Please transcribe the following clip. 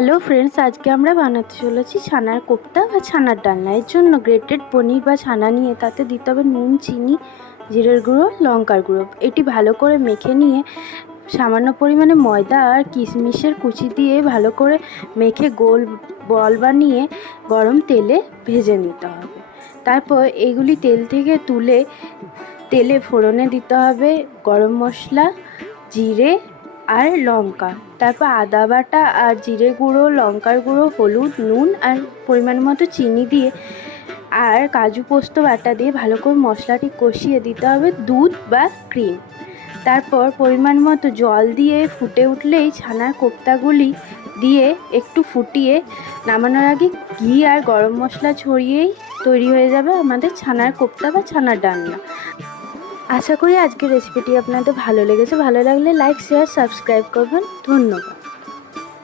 Hello friends, আজকে আমরা বানাতে চলেছি ছানার কোপ্তা বা ছানার ডালনা। এর জন্য গ্রেটেড পনির বা ছানা নিয়ে তাতে দিতে হবে নুন, চিনি, জিরের গুঁড়ো, লঙ্কার গুঁড়ো। এটি ভালো করে মেখে নিয়ে সামান্য পরিমাণে ময়দা আর কিশমিশের কুচি দিয়ে ভালো করে মেখে গোল বল বানিয়ে গরম তেলে ভেজে নিতে হবে। তারপর এগুলি তেল থেকে তুলে তেলে ফোড়নে দিতে হবে গরম মশলা, জিরে আর লঙ্কা। তারপর আদা বাটা আর জিরে গুঁড়ো, লঙ্কার গুঁড়ো, হলুদ, নুন আর পরিমাণ মতো চিনি দিয়ে আর কাজু পোস্ত বাটা দিয়ে ভালো করে মশলাটি কষিয়ে দিতে হবে দুধ বা ক্রিম। তারপর পরিমাণ মতো জল দিয়ে ফুটে উঠলেই ছানার কোপ্তাগুলি দিয়ে একটু ফুটিয়ে নামানোর আগে ঘি আর গরম মশলা ছড়িয়েই তৈরি হয়ে যাবে আমাদের ছানার কোপ্তা বা ছানার ডালনা। আশা করি আজকের রেসিপিটি আপনাদের ভালো লেগেছে। ভালো লাগলে লাইক, শেয়ার, সাবস্ক্রাইব করবেন। ধন্যবাদ।